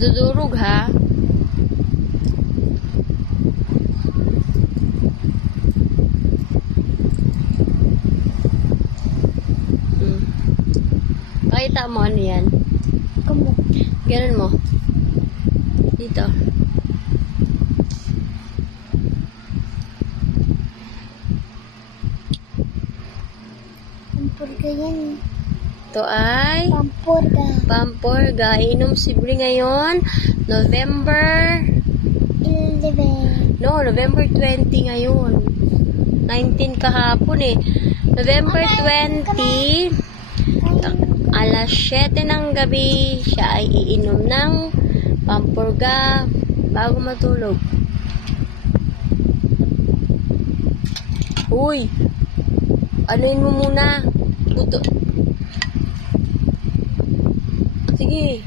Nadudurog ha. Pakita mo ano yan. Kumot. Ganun mo. Dito. Pampurga yan. Ito ay Pampurga. Pampurga. Inom si Bri ngayon. November 11. No, November 20 ngayon. 19 kahapon eh. November 20, alas 7 ng gabi, siya ay iinom ng Pampurga bago matulog. Uy! Anuin mo muna. Puto. Sige.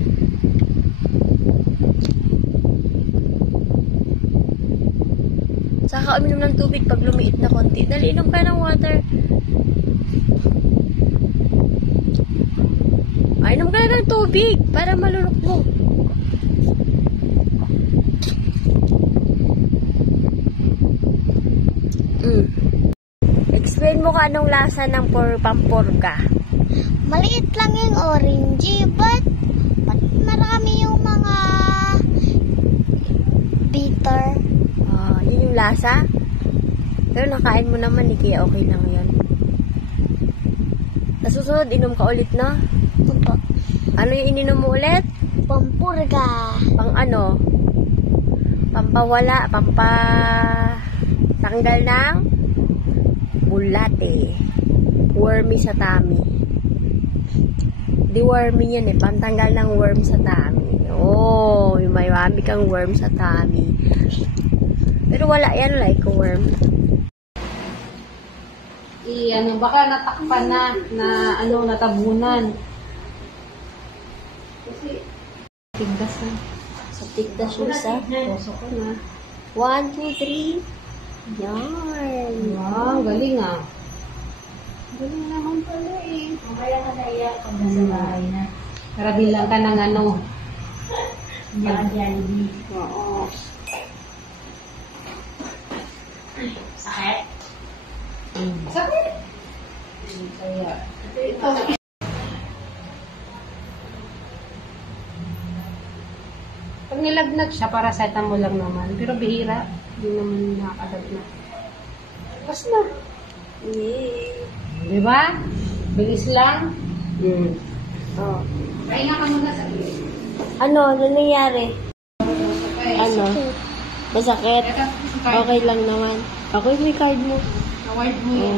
Saka uminom ng tubig pag lumiit na konti. Dali, inom ka ng water. Ay, inom ka na ng tubig para malunok mo. Explain mo ka anong lasa ng Pampurga. Maliit lang yung orangey, but marami yung mga bitter. Yun yung lasa. Pero nakain mo naman eh, kaya okay lang yun. Nasusunod, inom ka ulit, no? Opo. Ano yung ininom mo ulit? Pampurga. Pang ano? Pampawala, tanggal ng bulate. Wormy sa tummy. Di wormy yan eh. Pantanggal ng worm sa tummy. Oh, may mami kang worm sa tummy. Pero wala yan like a worm. Ano, baka natakpan na natabunan. Kasi, tigdas na. Sa tigdas yung sa. Poso ko na. 1, 2, 3. Yan. Wow, galing ah. Galing naman pala eh. Kaya ka naiyak pag nasa bahay na. Para bilang ka ng ano. Jollibee. Oo. Sakit? Sakit. Kaya, ito. Pag nilagnat siya, paracetamol lang naman. Pero bihira. Hindi naman nakakalagnat. Tapos na. Yay. Di ba? Bilis lang. Oh. Pahinga ka muna sa Ano nangyari? Ano? Masakit? Okay lang naman. Ako may card mo. Award mo yun.